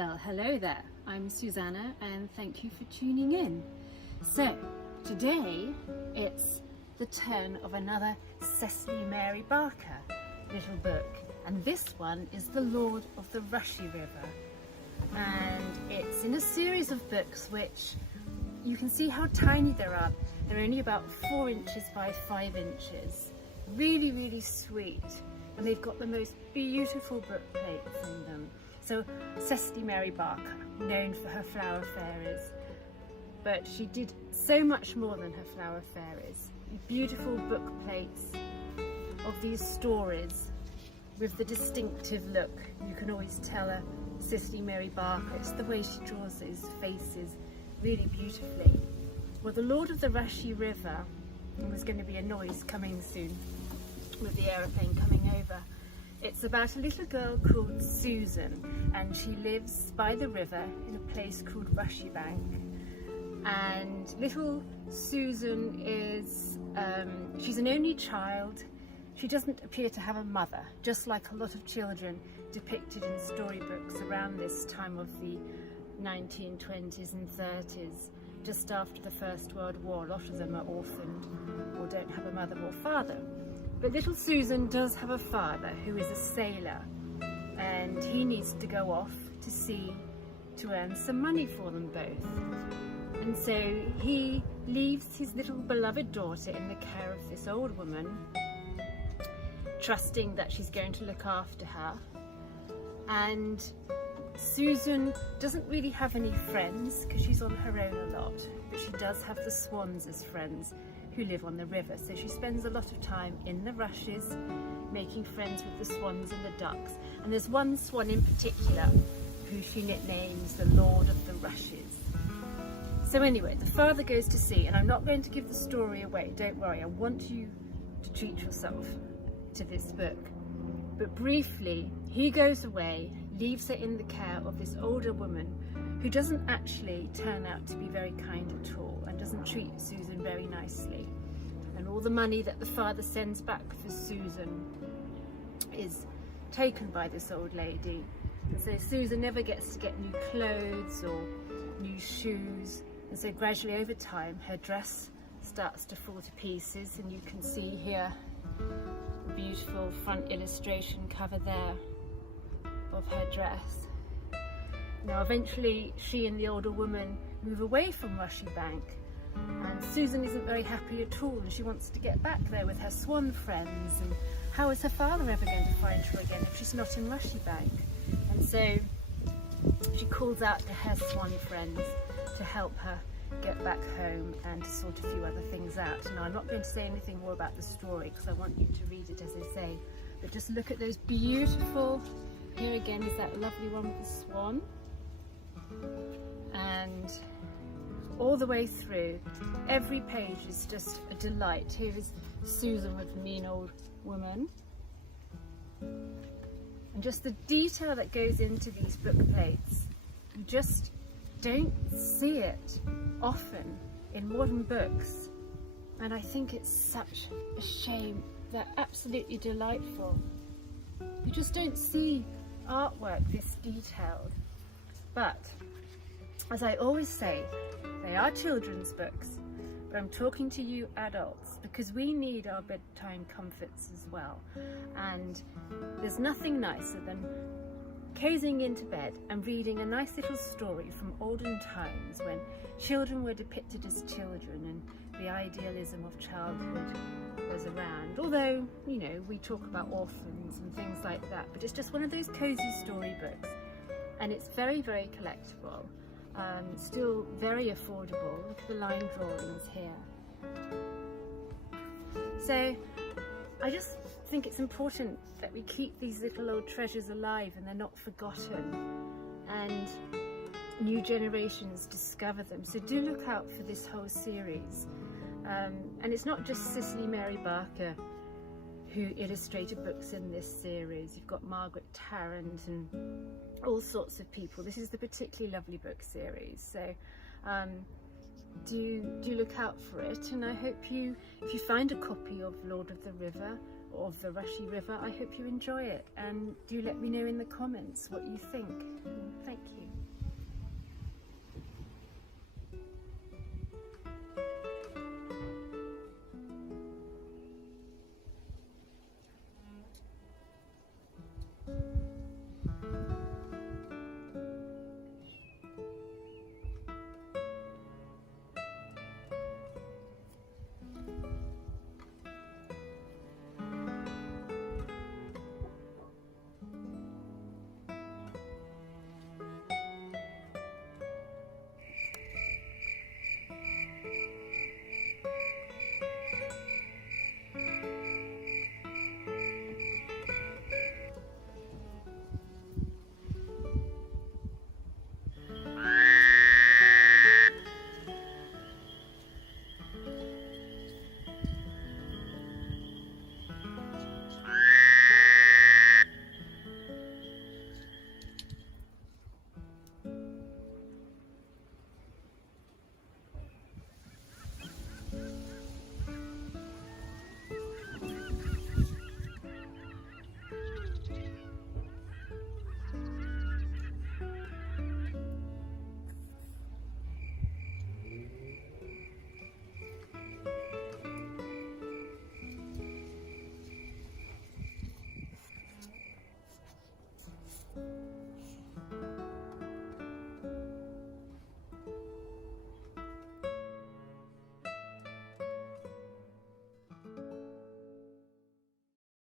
Well, hello there, I'm Susanna and thank you for tuning in. So, today it's the turn of another Cicely Mary Barker little book, and this one is The Lord of the Rushie River, and it's in a series of books which you can see how tiny they are. They're only about 4 inches by 5 inches. Really, really sweet, and they've got the most beautiful book plates in them. So Cicely Mary Barker, known for her flower fairies, but she did so much more than her flower fairies. Beautiful book plates of these stories with the distinctive look. You can always tell her Cicely Mary Barker. It's the way she draws those faces really beautifully. Well, The Lord of the Rushie River, there's going to be a noise coming soon with the aeroplane coming over. It's about a little girl called Susan, and she lives by the river in a place called Rushie Bank. And little Susan is, she's an only child. She doesn't appear to have a mother, just like a lot of children depicted in storybooks around this time of the 1920s and 30s, just after the First World War. A lot of them are orphaned or don't have a mother or father. But little Susan does have a father who is a sailor, and he needs to go off to sea to earn some money for them both. And so he leaves his little beloved daughter in the care of this old woman, trusting that she's going to look after her. And Susan doesn't really have any friends because she's on her own a lot, but she does have the swans as friends who live on the river. So she spends a lot of time in the rushes making friends with the swans and the ducks. And there's one swan in particular who she nicknames the Lord of the Rushes. So anyway, the father goes to sea, and I'm not going to give the story away, don't worry. I want you to treat yourself to this book. But briefly, he goes away, leaves her in the care of this older woman who doesn't actually turn out to be very kind at all and doesn't treat Susan very nicely. And all the money that the father sends back for Susan is taken by this old lady. And so Susan never gets to get new clothes or new shoes. And so gradually over time, her dress starts to fall to pieces, and you can see here the beautiful front illustration cover there of her dress. Now eventually she and the older woman move away from Rushie Bank, and Susan isn't very happy at all, and she wants to get back there with her swan friends. And how is her father ever going to find her again if she's not in Rushie Bank? And so she calls out to her swan friends to help her get back home and to sort a few other things out. Now I'm not going to say anything more about the story because I want you to read it as I say, but just look at those beautiful, here again is that lovely one with the swan, and all the way through every page is just a delight. Here is Susan with the mean old woman, and just the detail that goes into these book plates, you just don't see it often in modern books, and I think it's such a shame. They're absolutely delightful. You just don't see artwork this detailed. But as I always say, they are children's books, but I'm talking to you adults because we need our bedtime comforts as well. And there's nothing nicer than cozing into bed and reading a nice little story from olden times when children were depicted as children and the idealism of childhood was around. Although, you know, we talk about orphans and things like that, but it's just one of those cozy storybooks, and it's very, very collectible. Still very affordable. Look at the line drawings here. So I just think it's important that we keep these little old treasures alive and they're not forgotten, and new generations discover them. So do look out for this whole series. And it's not just Cicely Mary Barker who illustrated books in this series. You've got Margaret Tarrant and all sorts of people. This is the particularly lovely book series. So do look out for it, and I hope you, if you find a copy of Lord of the River or of the Rushie River, I hope you enjoy it, and do let me know in the comments what you think. Thank you.